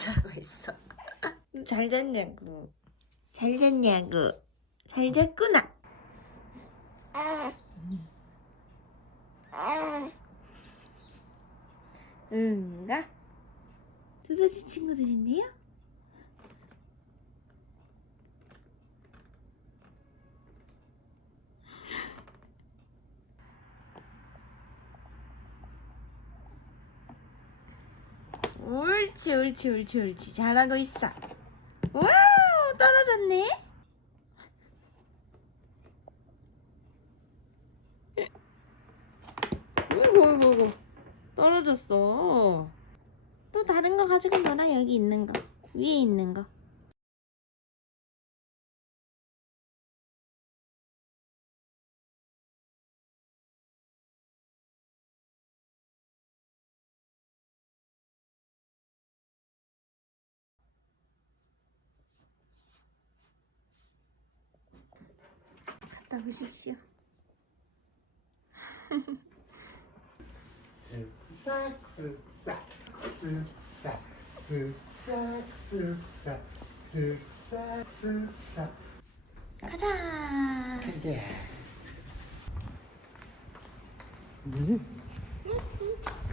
자고 있어. 잘 잤냐고. 잘 잤냐고. 잘 잤구나. 응가? 두더지 친구들인데요? 옳지 옳지 옳지 옳지. 잘하고 있어. 와우 떨어졌네. 어이구 어이구 어이구. 떨어졌어. 또 다른 거 가지고 놀아 여기 있는 거. 위에 있는 거 갔다 오십시오. 쓱싹 쓱싹 쓱싹 쓱싹 쓱싹 쓱싹 쓱싹 가자. 가자. 니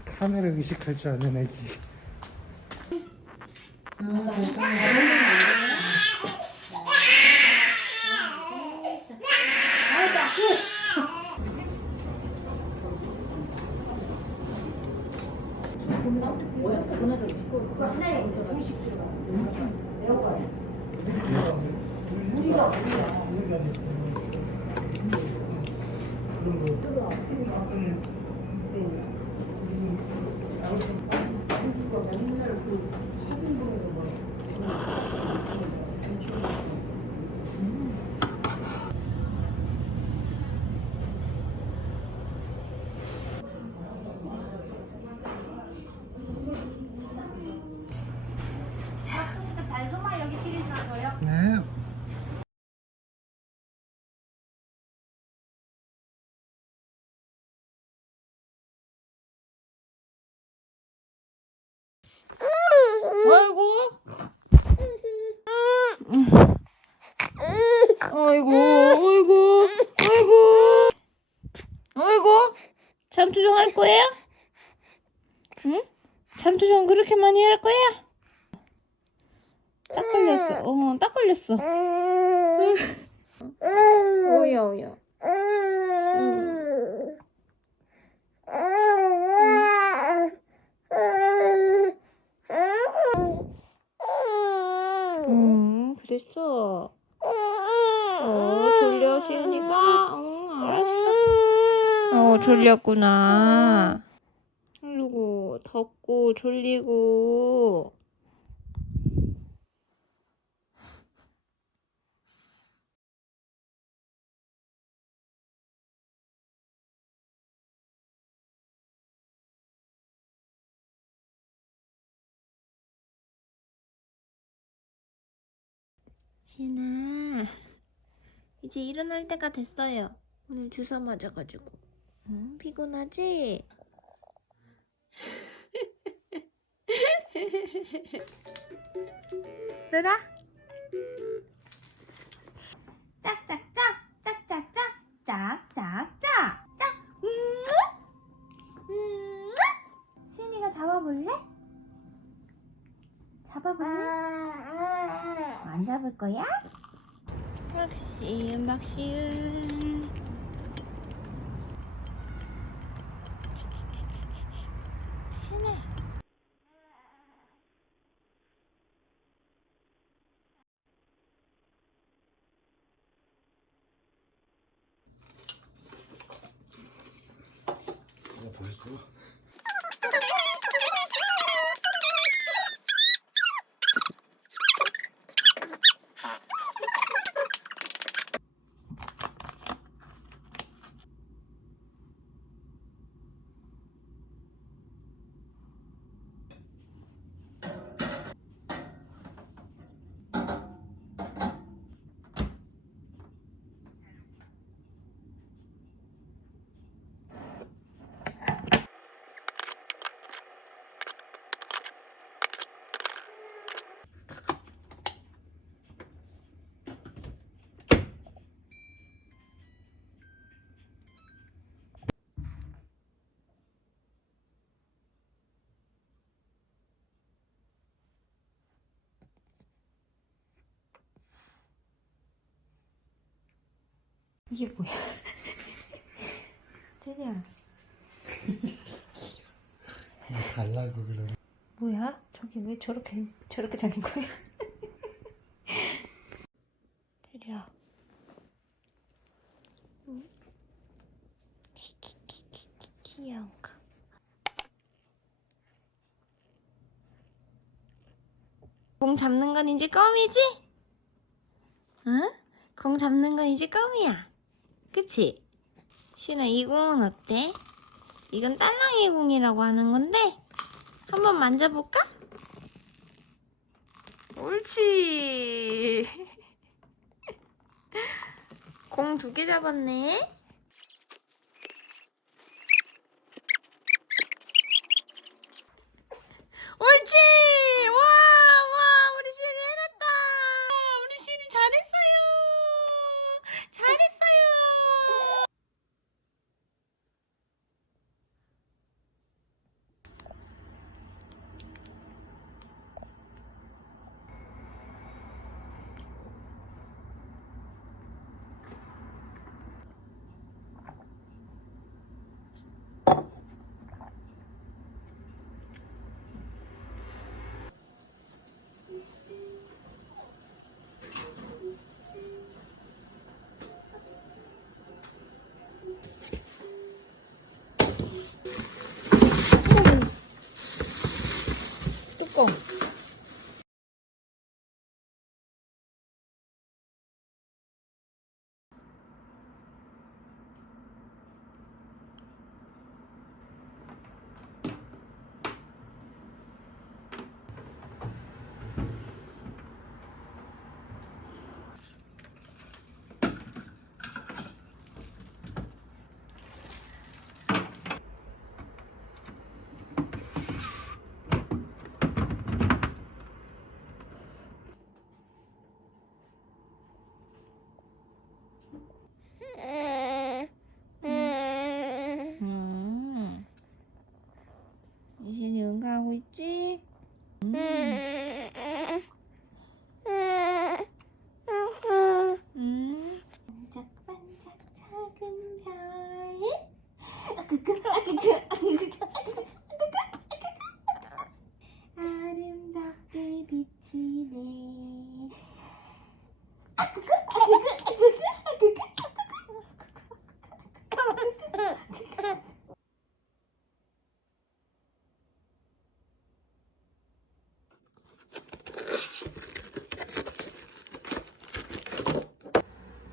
카메라 의식할 줄 아는 애기 달조마 여기 필요하고요. 네 아이고. 아이고, 아이고, 아이고. 아이고. 잠투정 할 거야? 응? 잠투정 그렇게 많이 할 거야? 딱 걸렸어. 어, 딱 걸렸어. 오야, 오야. 음, 그랬어. 어, 졸려, 시은이가? 응, 알았어. 어, 졸렸구나. 그리고, 덥고, 졸리고. 시은아, 이제 일어날 때가 됐어요. 오늘 주사 맞아가지고. 응, 피곤하지? 놀아? 짝짝짝, 짝짝짝, 짝짝짝, 짝, 음, 음. 시은이가 잡아볼래? 잡아볼래? 안 잡을 거야? 막시은 막시은 车。 이게 뭐야? 테리야, 달라고 그러네. 뭐야? 저기 왜 저렇게 저렇게 되는 거야? 테리야. 응? 귀여운가? 공 잡는 건 이제 껌이지? 응? 공 잡는 건 이제 껌이야. 그치? 신아, 이 공은 어때? 이건 딸랑이 공이라고 하는 건데, 한번 만져볼까? 옳지. 공 두 개 잡았네. 옳지! 와, 와, 우리 시은이 해냈다! 우리 시은이 잘했어요! 잘했어요! 뚜껑. 음. 이신이 응가하고 있지? 음. 음. 반짝반짝 작은 별. 아름답게 비치네.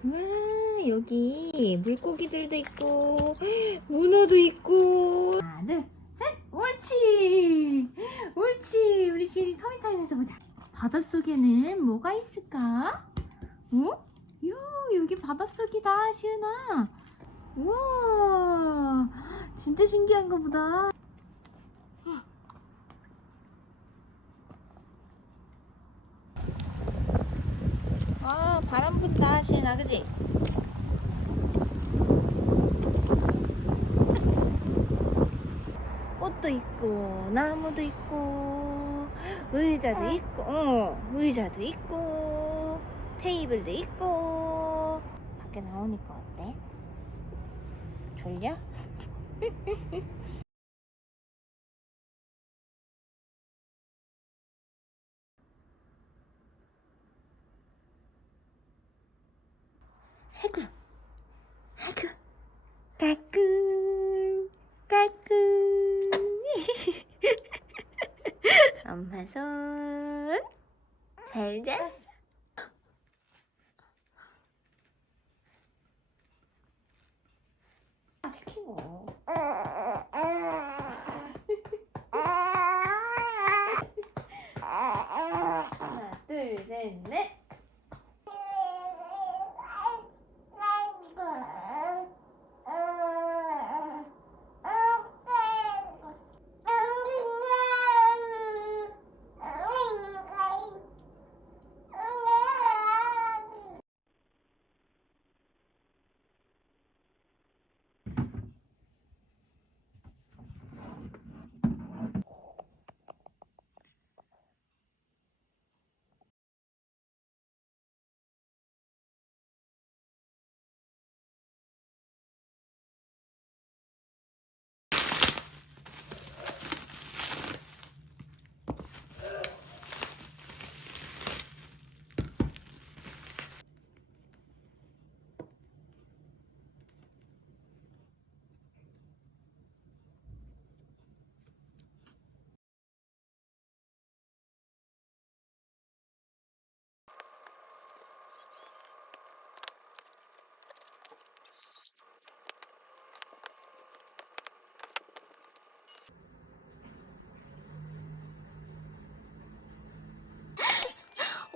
와 여기 물고기들도 있고 문어도 있고. 하나 둘셋 옳지! 옳지! 우리 시은이 터미타임에서 보자. 바닷속에는 뭐가 있을까? 어? 요 여기 바닷속이다 시은아. 우와 진짜 신기한가 보다. 아 바람 분다 시은아. 그지? 꽃도 있고 나무도 있고 의자도 있고 어 의자도 있고 테이블도 있고 밖에 나오니까 어때? 졸려? 아이고 아이고 까꿍 까꿍 엄마 손 잘 잤어 아, 시키고 하나 둘셋넷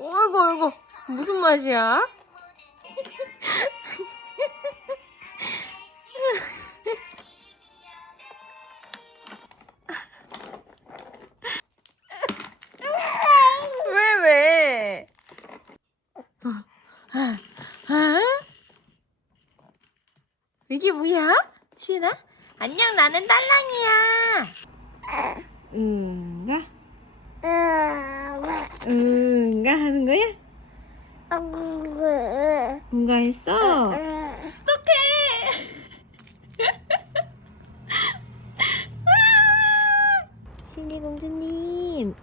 어이구 어이구 무슨 맛이야? 왜 왜? 아? 이게 뭐야? 시은아? 안녕 나는 딸랑이야. 응가? 응가 하는 거야? 응가 했어? 어떡해! 신이 공주님.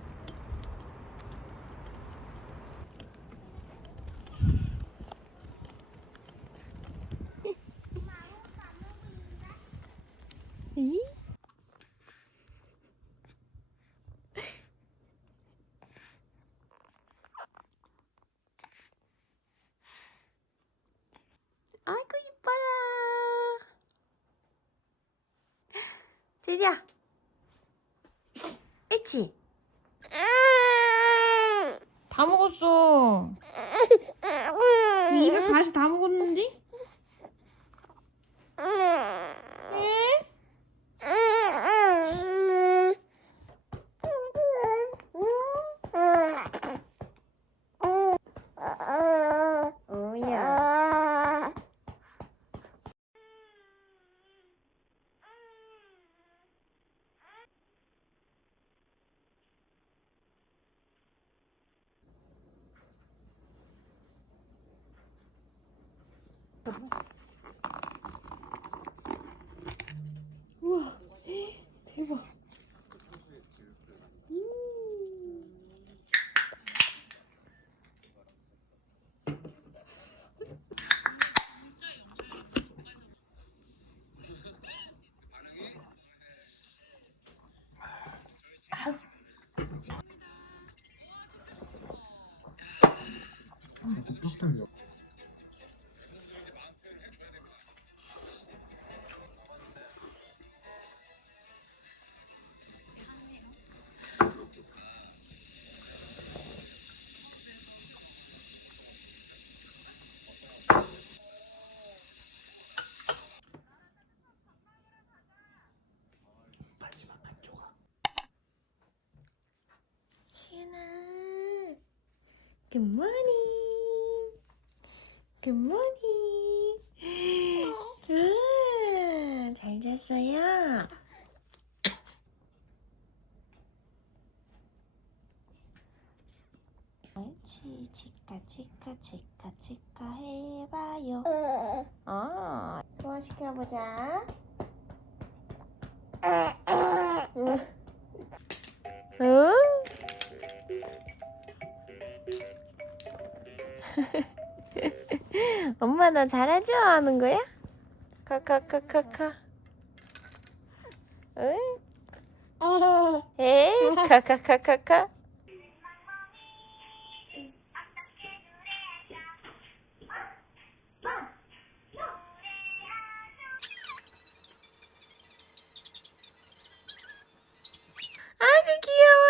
이? 아이고 이뻐라. 제리야. 있지? 다 먹었어. 입에서 다시 다 먹었는데? 에? 오야. 우와, 대박. 음. 뚝딱이요. 마지막 한 조각. 시은아. Good morning. Good morning. 아, 잘 잤어요? 옳지, 치카, 치카, 치카, 치카 해봐요. 어, 소화시켜보자. 어? 엄마 나 잘해줘 하는 거야? 카카카카카 응? 에이 카카카카카 아이고 귀여워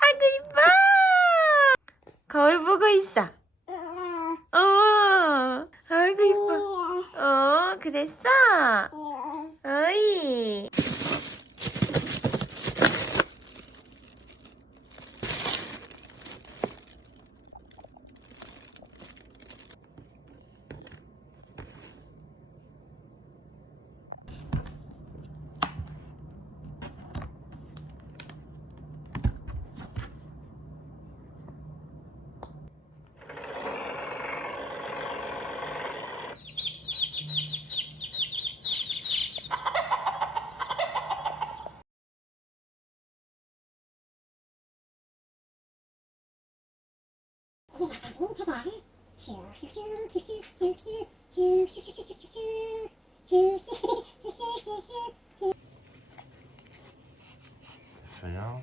아이고 이뻐 거울 보고 있어 어 아이고 이뻐 어 그랬어 어이 저요.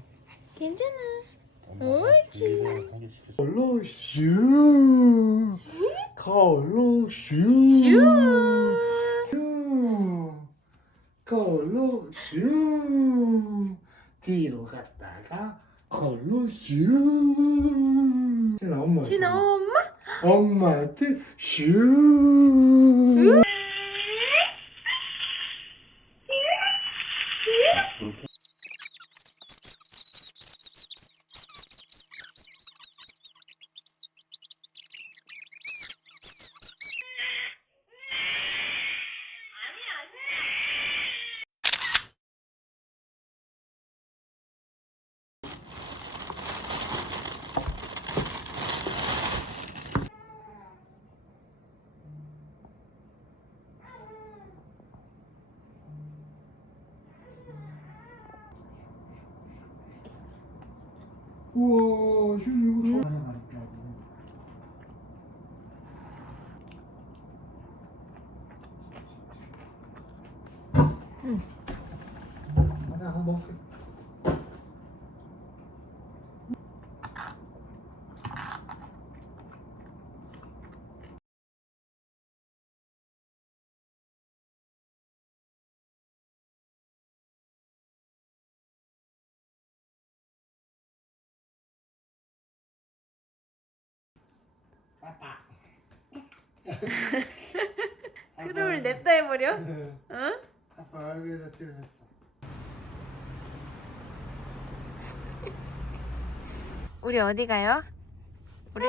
괜찮아 옳지. 걸로 슈. 걸로 슈. 슈 슈. 걸로 슈. 뒤로 갔다가 걸러슈 신아 엄마 신아 엄마? 엄마한테 슈 우와 슈 이거 좋아 응. 아니야 한번 먹을게 아빠 크루를 냅다 해버려? 응? 응? 아빠 얼굴에다 찍었어 우리 어디 가요? 우리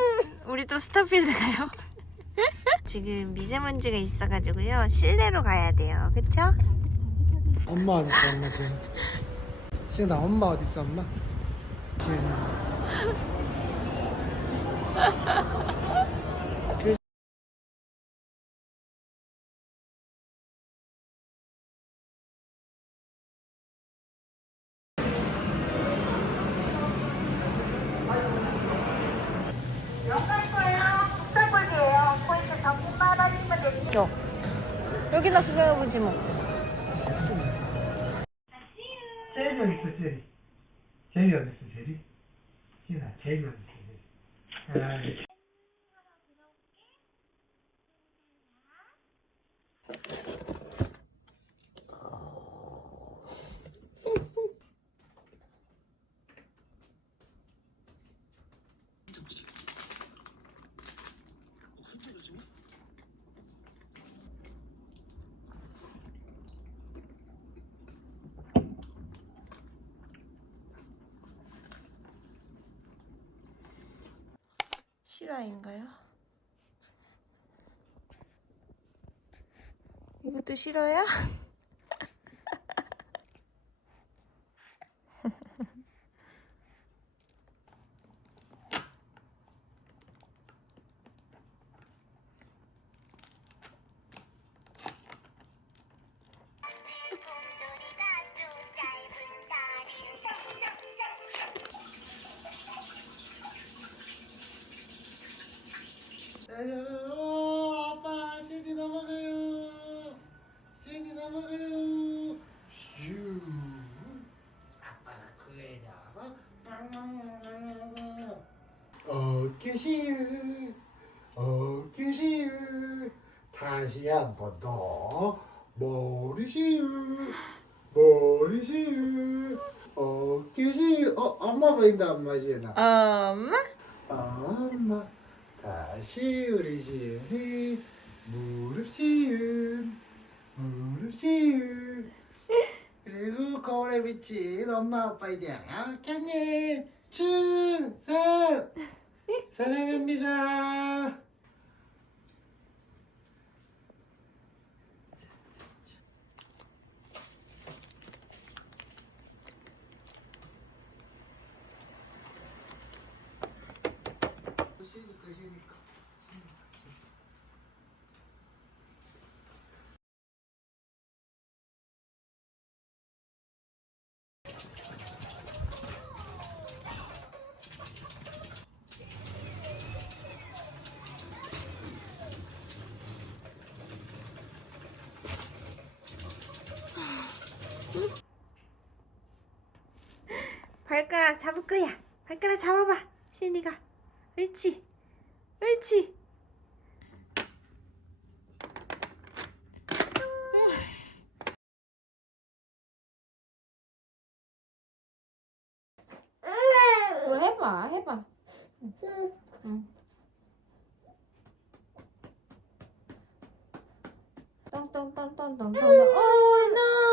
우리 또 스타필드 가요? 지금 미세먼지가 있어가지고요 실내로 가야 돼요, 그쵸? 엄마 어디 있어 엄마 지금 시은아 엄마 어디 있어 엄마 시은 necessary. Serio necessary. Sí, no, serio necessary. Uh, 실화인가요? 이것도 실화야? 다시 한 번 더. 머리시유 머리시유. 어깨시유. 어 엄마 보인다 엄마 시나. 엄마? 엄마 다시 우리 시은이 무릎 시은 무릎 시은 그리고 거울에 비친 엄마 아빠에게 캔님 충성 사랑합니다 발가락 잡을 거야. 발가락 잡아봐. 신이가. 옳지. 옳지. 해봐. 응. 응. 똥똥똥똥똥똥. Oh no!